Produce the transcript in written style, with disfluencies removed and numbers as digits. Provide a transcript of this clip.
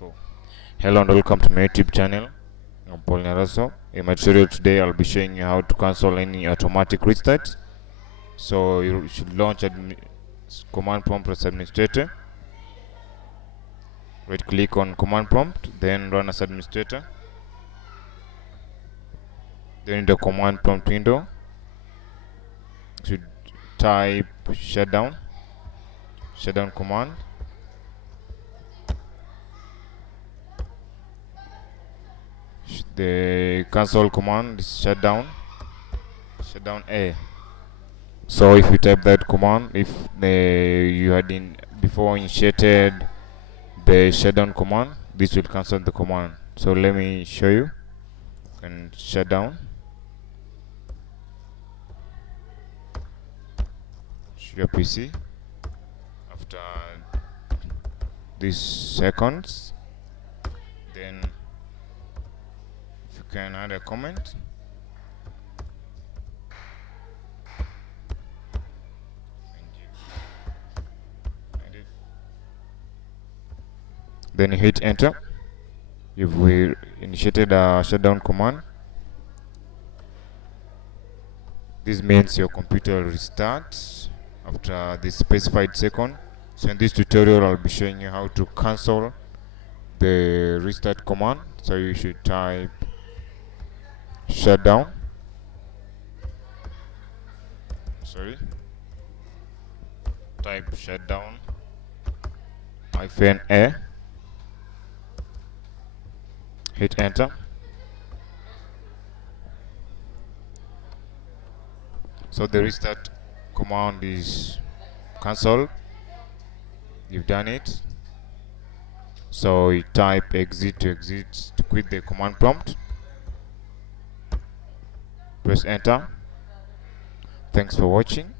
before. Hello and welcome to my YouTube channel. I'm Paul Naraso. In my tutorial today, I'll be showing you how to cancel any automatic restart. So you should launch command prompt as administrator. Right click on command prompt, then run as administrator. Then in the command prompt window, you should type shutdown command. The cancel command is shutdown A. So if you type that command, if you had before initiated the shutdown command, this will cancel the command. So let me show you. And shut down your PC after these seconds. Then if you can add a comment, then hit enter. If we initiated a shutdown command, this means your computer restarts after the specified second. So in this tutorial, I'll be showing you how to cancel the restart command. So you should type shutdown. Type shutdown -A. Hit enter. So the restart command is cancelled. You've done it. So you type exit to quit the command prompt. Press enter. Thanks for watching.